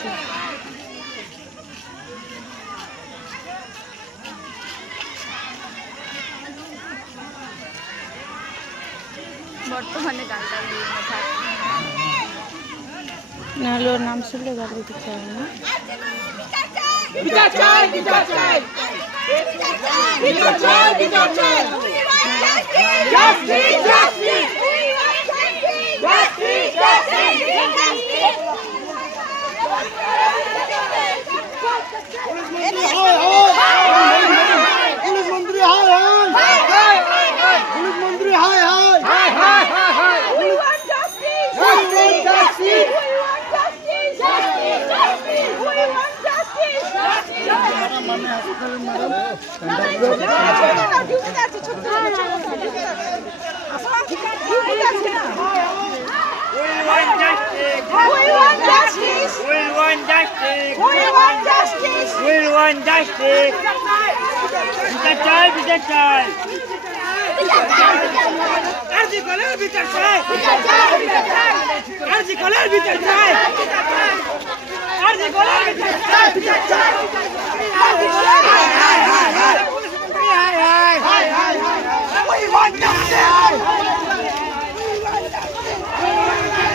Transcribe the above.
আছে। বর্তমানে গানটা নাহলে ওর নাম শুনলে গালি দিতে হবে না। বিচার চাই, বিচার চাই, বিচার চাই, বিচার চাই, justice, justice, justice, justice. Police মন্ত্রী হায় হায়, পুলিশ মন্ত্রী হায় হায়, We want justice, justice, justice. We want justice, justice, justice. We want justice, justice. We want justice. We want justice. We want justice. We want justice. বিচার চাই, বিচার চাই। আরজি কলের বিচার চাই। আরজি কলের বিচার চাই। আরজি কলের বিচার চাই।